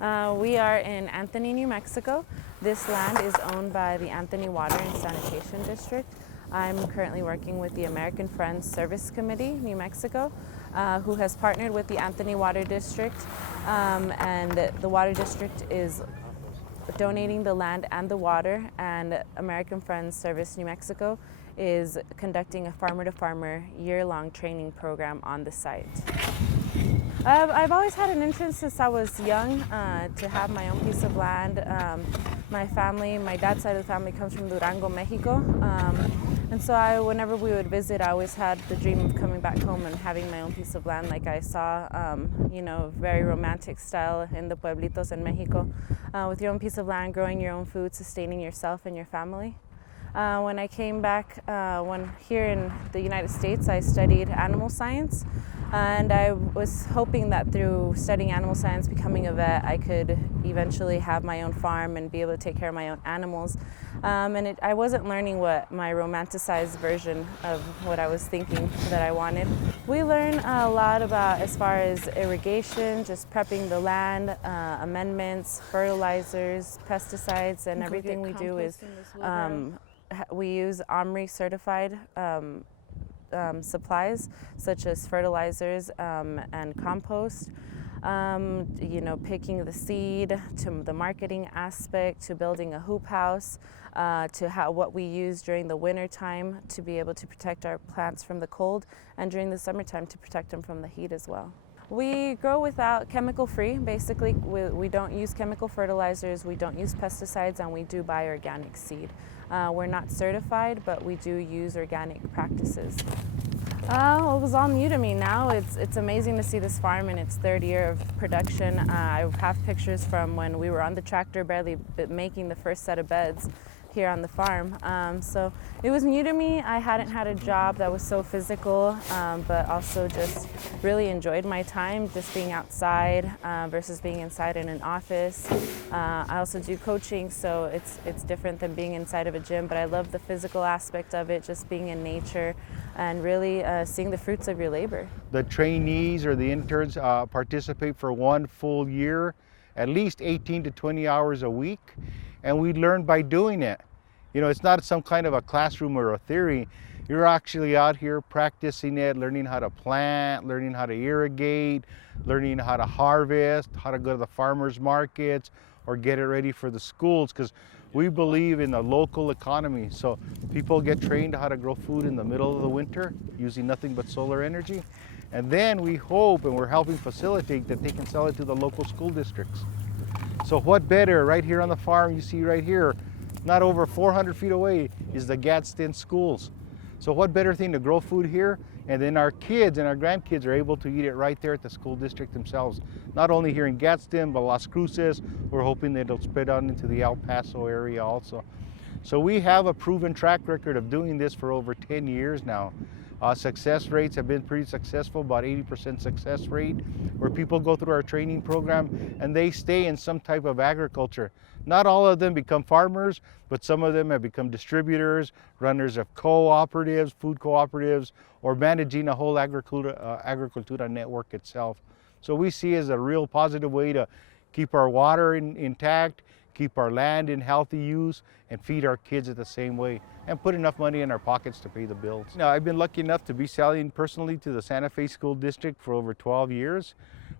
We are in Anthony, New Mexico. This land is owned by the Anthony Water and Sanitation District. I'm currently working with the American Friends Service Committee, New Mexico, who has partnered with the Anthony Water District, and the Water District is donating the land and the water, and American Friends Service New Mexico is conducting a farmer-to-farmer year-long training program on the site. I've always had an interest since I was young to have my own piece of land. My family, my dad's side of the family comes from Durango, Mexico, and so whenever we would visit, I always had the dream of coming back home and having my own piece of land like I saw, very romantic style in the pueblitos in Mexico, with your own piece of land, growing your own food, sustaining yourself and your family. When I came back, here in the United States, I studied animal science, and I was hoping that through studying animal science, becoming a vet, I could eventually have my own farm and be able to take care of my own animals. I wasn't learning what my romanticized version of what I was thinking that I wanted. We learn a lot about as far as irrigation, just prepping the land, amendments, fertilizers, pesticides, and everything we do is we use OMRI certified supplies such as fertilizers and compost. Picking the seed, to the marketing aspect, to building a hoop house, to what we use during the winter time to be able to protect our plants from the cold, and during the summertime to protect them from the heat as well. We grow without chemical free. Basically, we don't use chemical fertilizers, we don't use pesticides, and we do buy organic seed. We're not certified, but we do use organic practices. It was all new to me now. It's amazing to see this farm in its third year of production. I have pictures from when we were on the tractor barely making the first set of beds here on the farm. So it was new to me. I hadn't had a job that was so physical, but also just really enjoyed my time just being outside versus being inside in an office. I also do coaching, so it's different than being inside of a gym, but I love the physical aspect of it, just being in nature and really seeing the fruits of your labor. The trainees or the interns participate for 1 full year, at least 18 to 20 hours a week, and we learn by doing it. It's not some kind of a classroom or a theory. You're actually out here practicing it, learning how to plant, learning how to irrigate, learning how to harvest, how to go to the farmers markets or get it ready for the schools, because we believe in the local economy. So people get trained how to grow food in the middle of the winter using nothing but solar energy. And then we hope, and we're helping facilitate, that they can sell it to the local school districts. So what better, right here on the farm, you see right here, not over 400 feet away is the Gadsden schools. So what better thing to grow food here, and then our kids and our grandkids are able to eat it right there at the school district themselves. Not only here in Gadsden, but Las Cruces. We're hoping that it'll spread out into the El Paso area also. So we have a proven track record of doing this for over 10 years now. Success rates have been pretty successful, about 80% success rate, where people go through our training program and they stay in some type of agriculture. Not all of them become farmers, but some of them have become distributors, runners of cooperatives, food cooperatives, or managing a whole agricultura network itself. So we see it as a real positive way to keep our water intact, keep our land in healthy use, and feed our kids at the same way, and put enough money in our pockets to pay the bills. Now, I've been lucky enough to be selling personally to the Santa Fe School District for over 12 years.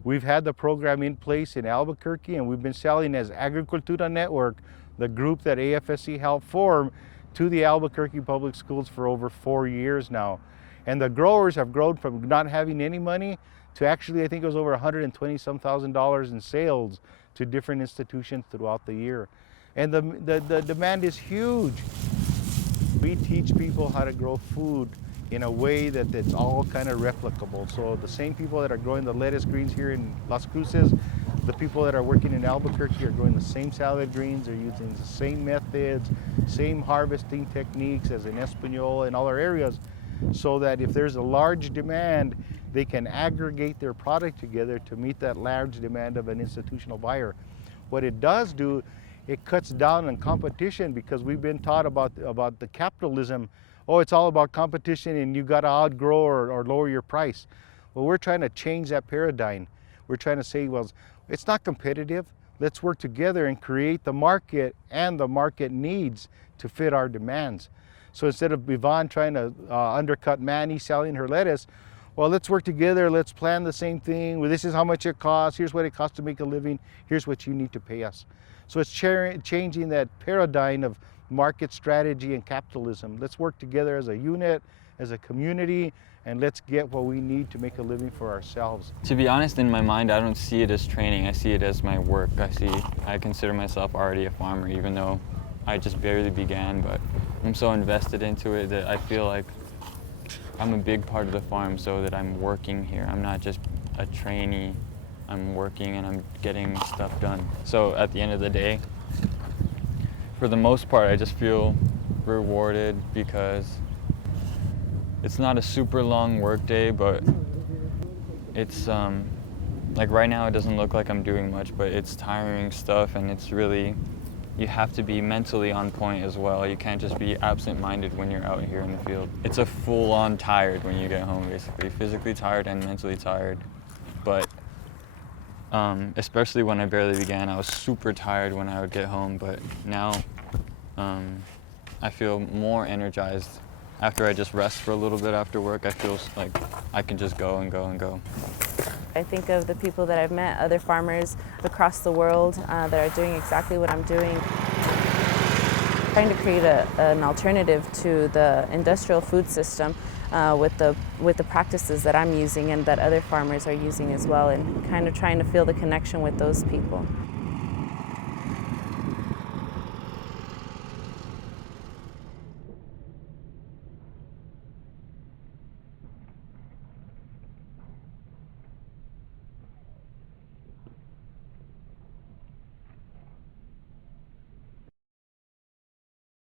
We've had the program in place in Albuquerque, and we've been selling as Agricultura Network, the group that AFSC helped form, to the Albuquerque Public Schools for over 4 years now. And the growers have grown from not having any money to actually, I think it was over $120,000 in sales to different institutions throughout the year. And the demand is huge. We teach people how to grow food in a way that's all kind of replicable. So the same people that are growing the lettuce greens here in Las Cruces, the people that are working in Albuquerque are growing the same salad greens, they're using the same methods, same harvesting techniques as in Español and all our areas, so that if there's a large demand, they can aggregate their product together to meet that large demand of an institutional buyer. What it does do, it cuts down on competition, because we've been taught about the capitalism. Oh, it's all about competition and you got to outgrow or lower your price. Well, we're trying to change that paradigm. We're trying to say, well, it's not competitive. let's work together and create the market and the market needs to fit our demands. So instead of Yvonne trying to undercut Manny selling her lettuce, well, let's work together, let's plan the same thing. Well, this is how much it costs, here's what it costs to make a living, here's what you need to pay us. So it's changing that paradigm of market strategy and capitalism. Let's work together as a unit, as a community, and let's get what we need to make a living for ourselves. To be honest, in my mind, I don't see it as training. I see it as my work. I consider myself already a farmer, even though I just barely began, but I'm so invested into it that I feel like I'm a big part of the farm, so that I'm working here. I'm not just a trainee. I'm working and I'm getting stuff done. So at the end of the day, for the most part, I just feel rewarded because it's not a super long work day, but it's like right now it doesn't look like I'm doing much, but it's tiring stuff, and it's really, you have to be mentally on point as well. You can't just be absent-minded when you're out here in the field. It's a full-on tired when you get home, basically. Physically tired and mentally tired. But especially when I barely began, I was super tired when I would get home, but now I feel more energized. After I just rest for a little bit after work, I feel like I can just go and go and go. I think of the people that I've met, other farmers across the world that are doing exactly what I'm doing, trying to create an alternative to the industrial food system with the practices that I'm using and that other farmers are using as well, and kind of trying to feel the connection with those people.